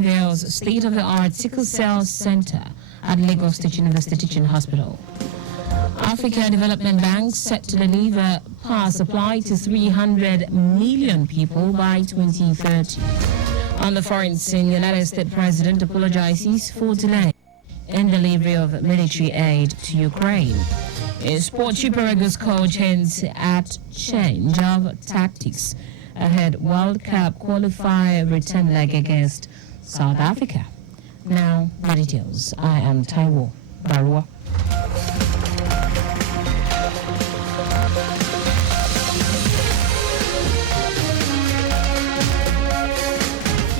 unveils state-of-the-art sickle cell center at Lagos State University Teaching Hospital. Africa Development Bank set to deliver power supply to 300 million people by 2030. On the foreign scene, United States President apologizes for delay in delivery of military aid to Ukraine. In sport, Super Eagles coach hints at change of tactics ahead World Cup qualifier return leg against South Africa. Now, the details. I am Taiwo Baruwa.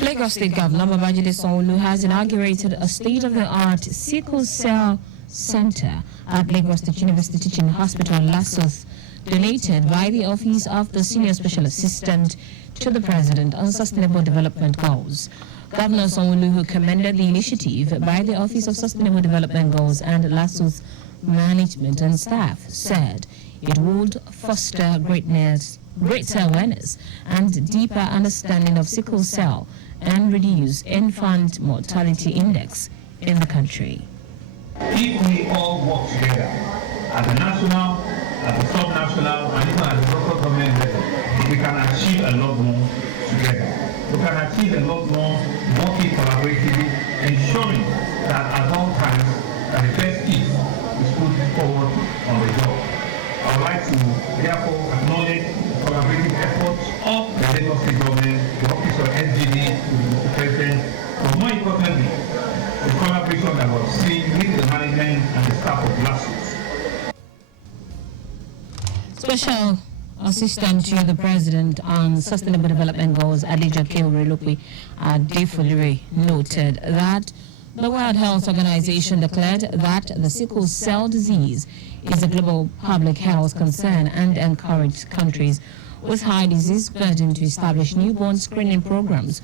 Lagos State Governor Babajide Sanwo-Olu has inaugurated a state-of-the-art sickle cell center at Lagos State University Teaching Hospital, Lasuth, donated by the Office of the Senior Special Assistant to the President on Sustainable Development Goals. Governor Sanwo-Olu, who commended the initiative by the Office of Sustainable Development Goals and Lasuth management and staff, said it would foster greater awareness and deeper understanding of sickle cell and reduce infant mortality index in the country. If we all work together at the national, at the sub-national, and even at the local government level, we can achieve a lot more together. We can achieve a lot more working collaboratively, ensuring that at all times that the best piece is put forward on the job. I would like to therefore acknowledge the collaborative efforts of the Lagos State government, the Office of SGD, the President, but more importantly, the collaboration that was seen with the management and the staff of Lasuth. Special Assistant to the President on Sustainable Development Goals, Adejoke Orelope Adefolire, noted that the World Health Organization declared that the sickle cell disease is a global public health concern and encouraged countries with high disease burden to establish newborn screening programs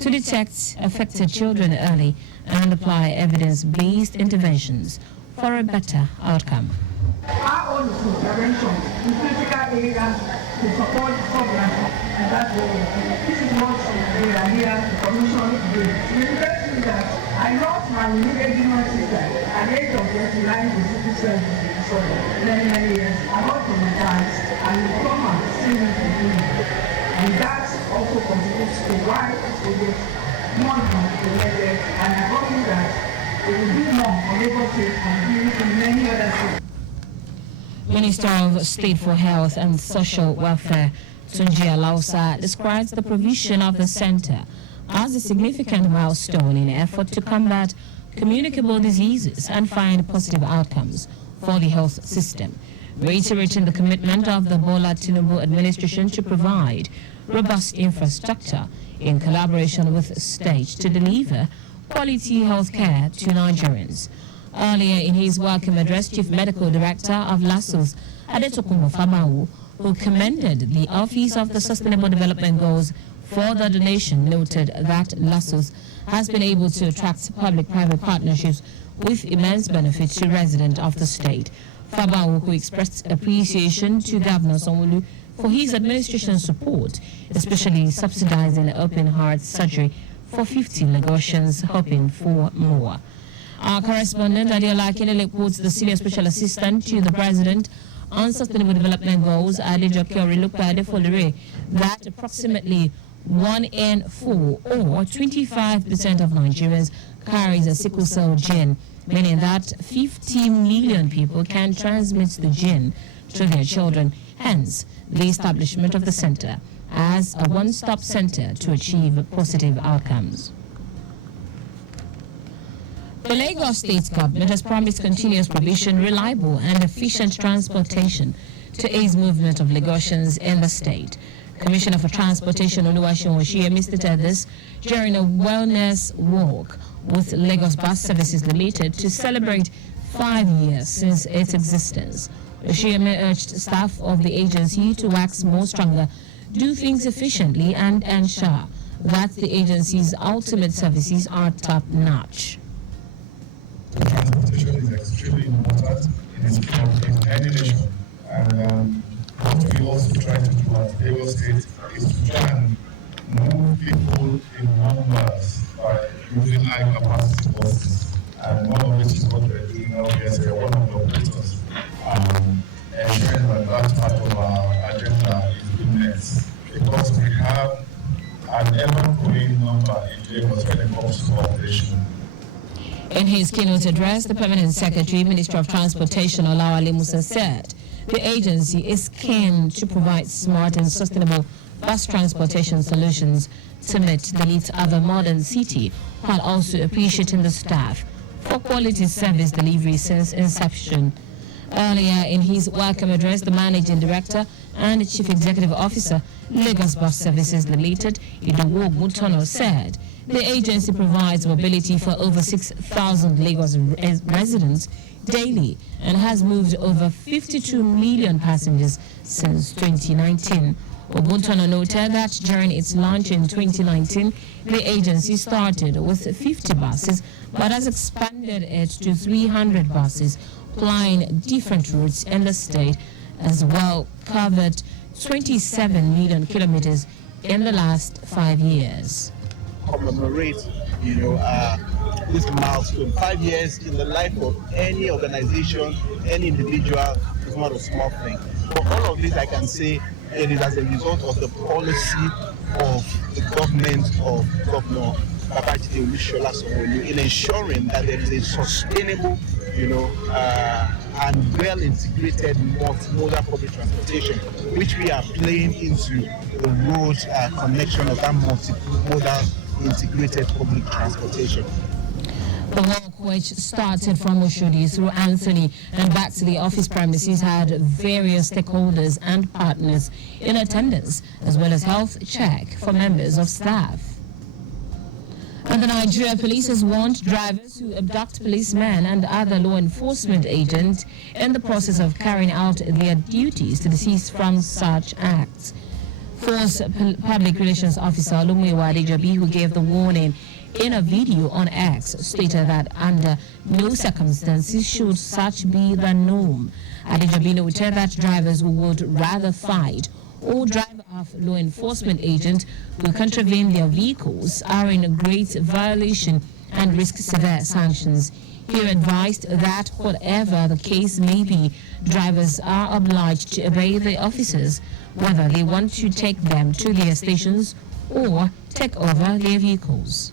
to detect affected children early and apply evidence-based interventions for a better outcome. Our own intervention in critical areas to support programs, and that's this is what we are here, the Commission did. The first is that I lost my immediate junior sister at the age of 29 with sickle cell disease for many years. I got traumatized and the trauma still needs to be. And that also contributes to why it is more implemented, and I hope that it will be more on Lagos State and in many other states. Minister of State for Health and Social Welfare, Tunji Alausa, describes the provision of the center as a significant milestone in an effort to combat communicable diseases and find positive outcomes for the health system, reiterating the commitment of the Bola Tinubu administration to provide robust infrastructure in collaboration with states to deliver quality health care to Nigerians. Earlier in his welcome address, Chief Medical Director of Lasuth, Adetokunbo Fabawu, who commended the Office of the Sustainable Development Goals for the donation, noted that Lasuth has been able to attract public-private partnerships with immense benefit to residents of the state. Fabawu, who expressed appreciation to Governor Sanwo-Olu for his administration's support, especially subsidizing open heart surgery for 50 Lagosians, hoping for more. Our correspondent, Adiola Akinele, quotes the Senior Special Assistant to the President on Sustainable Development Goals, Adejoke Orelope Adefolire, that approximately 1 in 4, or 25% of Nigerians, carries a sickle cell gene, meaning that 50 million people can transmit the gene to their children. Hence, the establishment of the center as a one-stop center to achieve positive outcomes. The Lagos State government has promised continuous provision, reliable and efficient transportation to ease movement of Lagosians in the state. Commissioner for Transportation Oluwaseun Oshiyemi stated this during a wellness walk with Lagos Bus Services Limited to celebrate 5 years since its existence. Oshiyemi urged staff of the agency to wax more stronger, do things efficiently and ensure that the agency's ultimate services are top-notch. Transportation is extremely important in any nation, and what we also try to do at Lagos State is to try and move people in numbers by using high capacity buses. And one of which is what we're doing now. Yes, we're one of the operators. Ensuring that that part of our agenda is being met. Because we have an ever-growing number in Lagos when it comes to population. In his keynote address, the Permanent Secretary, Minister of Transportation, Olawale Musa, said the agency is keen to provide smart and sustainable bus transportation solutions to meet the needs of a modern city, while also appreciating the staff for quality service delivery since inception. Earlier in his welcome address, the Managing Director and Chief Executive Officer, Lagos Bus Services Limited, Idowu Oguntono, said the agency provides mobility for over 6,000 Lagos residents daily and has moved over 52 million passengers since 2019. Oguntono noted that during its launch in 2019, the agency started with 50 buses but has expanded it to 300 buses, plying different routes in the state, as well covered 27 million kilometers in the last 5 years. Commemorate, this milestone. 5 years in the life of any organization, any individual is not a small thing. For all of this, I can say it is as a result of the policy of the government of Governor Babajide Olusola Sanwo-Olu in ensuring that there is a sustainable, and well-integrated multimodal public transportation, which we are playing into the road connection of that multimodal integrated public transportation. The walk, which started from Oshodi through Anthony and back to the office premises, had various stakeholders and partners in attendance, as well as health check for members of staff. And the Nigeria police has warned drivers who abduct policemen and other law enforcement agents in the process of carrying out their duties to desist from such acts. Force Public Relations Officer Olumuyiwa Adejobi, who gave the warning in a video on X, stated that under no circumstances should such be the norm. Adejobi noted that drivers who would rather fight or drive off law enforcement agents who contravene their vehicles are in a great violation and risk severe sanctions. He advised that whatever the case may be, drivers are obliged to obey the officers, whether they want to take them to their stations or take over their vehicles.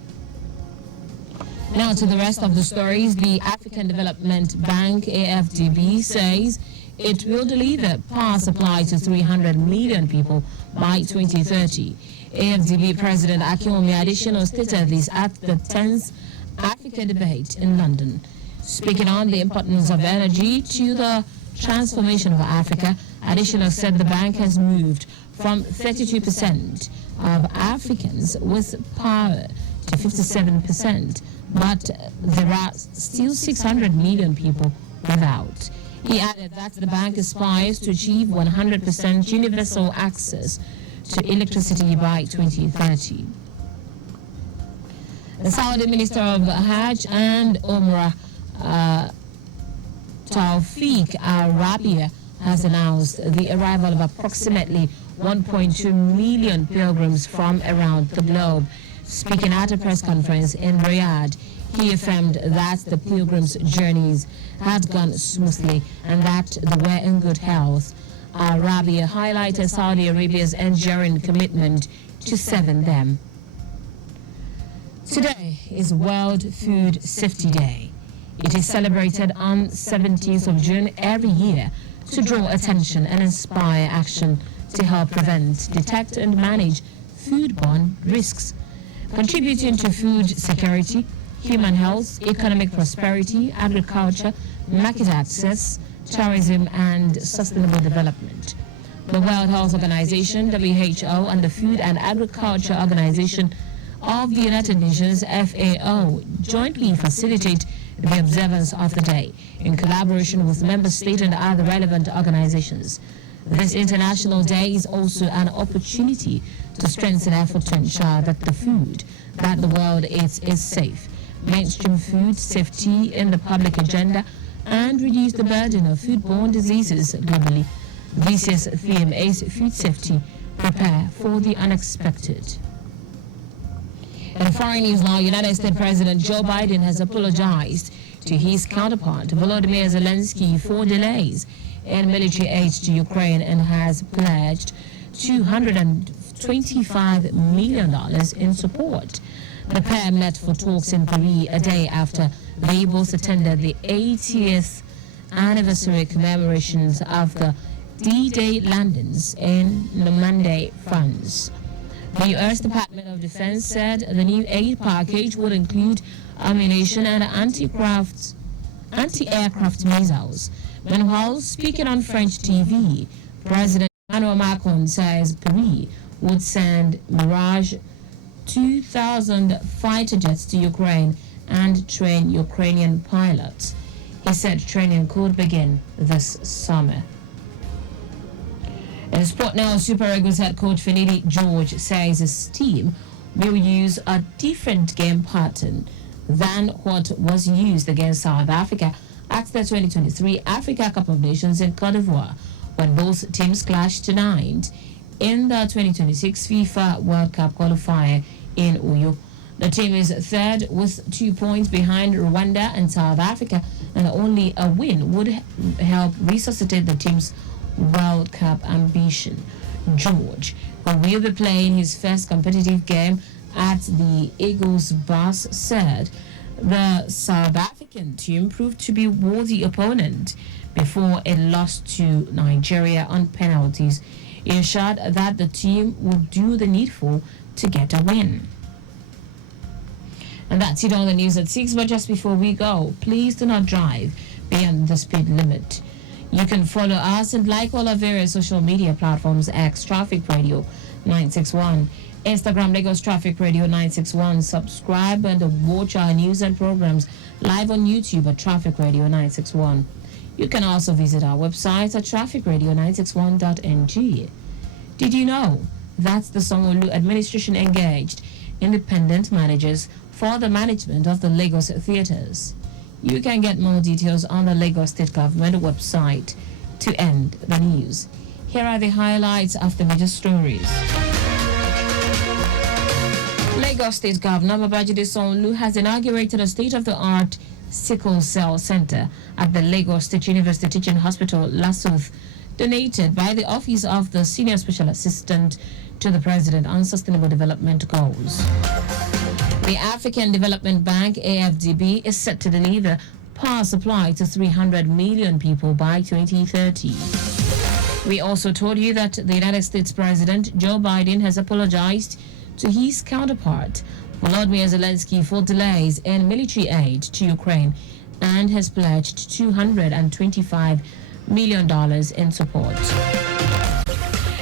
Now to the rest of the stories. The African Development Bank, AFDB, says it will deliver power supply to 300 million people by 2030. AFDB President Akinwumi Adesina stated this at the 10th Africa Debate in London. Speaking on the importance of energy to the transformation of Africa, Adesina said the bank has moved from 32% of Africans with power to 57%, but there are still 600 million people without. He added that the bank aspires to achieve 100% universal access to electricity by 2030. The Saudi Minister of Hajj and Umrah, Tawfiq Al-Rabia, has announced the arrival of approximately 1.2 million pilgrims from around the globe. Speaking at a press conference in Riyadh, he affirmed that the pilgrims' journeys had gone smoothly and that they were in good health. Al-Rabia highlighted Saudi Arabia's enduring commitment to serving them. Today is World Food Safety Day. It is celebrated on 17th of June every year to draw attention and inspire action to help prevent, detect and manage foodborne risks, contributing to food security, human health, economic prosperity, agriculture, market access, tourism and sustainable development. The World Health Organization, WHO, and the Food and Agriculture Organization of the United Nations, FAO, jointly facilitate the observance of the day in collaboration with member states and other relevant organizations. This International Day is also an opportunity to strengthen efforts to ensure that the food that the world eats is safe, mainstream food safety in the public agenda, and reduce the burden of foodborne diseases globally. This year's theme is Food Safety, Prepare for the Unexpected. In foreign news now, United States President Joe Biden has apologized to his counterpart, Volodymyr Zelensky, for delays in military aid to Ukraine and has pledged $225 million in support. The pair met for talks in Paris a day after they both attended the 80th anniversary commemorations of the D-Day landings in Normandy, France. The U.S. Department of Defense said the new aid package would include ammunition and anti-aircraft missiles. Meanwhile, speaking on French TV, President Emmanuel Macron says Paris would send Mirage 2,000 fighter jets to Ukraine and train Ukrainian pilots. He said training could begin this summer. In sport now, Super Eagles head coach Finidi George says his team will use a different game pattern than what was used against South Africa at the 2023 Africa Cup of Nations in Cote d'Ivoire, when both teams clashed tonight in the 2026 FIFA World Cup qualifier in Uyo. The team is third with 2 points behind Rwanda and South Africa, and only a win would help resuscitate the team's World Cup ambition. George, who will be playing his first competitive game at the Eagles bus, said the South African team proved to be a worthy opponent before it lost to Nigeria on penalties. He assured that the team would do the needful to get a win. And that's it on the news at 6, but just before we go, please do not drive beyond the speed limit. You can follow us and like all our various social media platforms: X Traffic Radio 961, Instagram Lagos Traffic Radio 961. Subscribe and watch our news and programs live on YouTube at Traffic Radio 961. You can also visit our website at trafficradio961.ng. Did you know that the Sanwo-Olu administration engaged independent managers for the management of the Lagos theatres? You can get more details on the Lagos State Government website. To end the news, here are the highlights of the major stories. Lagos State Governor Babajide Sanwo-Olu has inaugurated a state-of-the-art sickle cell center at the Lagos State University Teaching Hospital, Lasuth, donated by the Office of the Senior Special Assistant to the President on Sustainable Development Goals. The African Development Bank, AFDB, is set to deliver power supply to 300 million people by 2030. We also told you that the United States President Joe Biden has apologized to his counterpart, Volodymyr Zelensky, for delays in military aid to Ukraine and has pledged $225 million in support.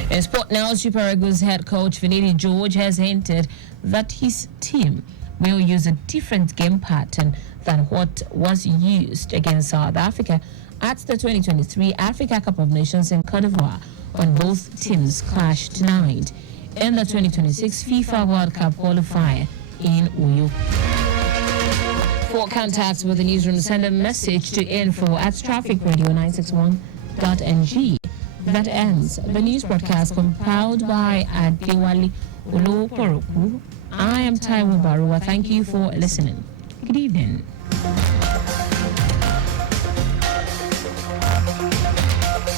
In sport now, Super Eagles head coach Finidi George has hinted that his team will use a different game pattern than what was used against South Africa at the 2023 Africa Cup of Nations in Cote d'Ivoire, when both teams clashed tonight in the 2026 FIFA World Cup qualifier in Uyo. For contacts with the newsroom, send a message to info@trafficradio961.ng. That ends the news broadcast compiled by Adewale Oloporoku. I am Taiwo Baruwa. Thank you for listening. Good evening.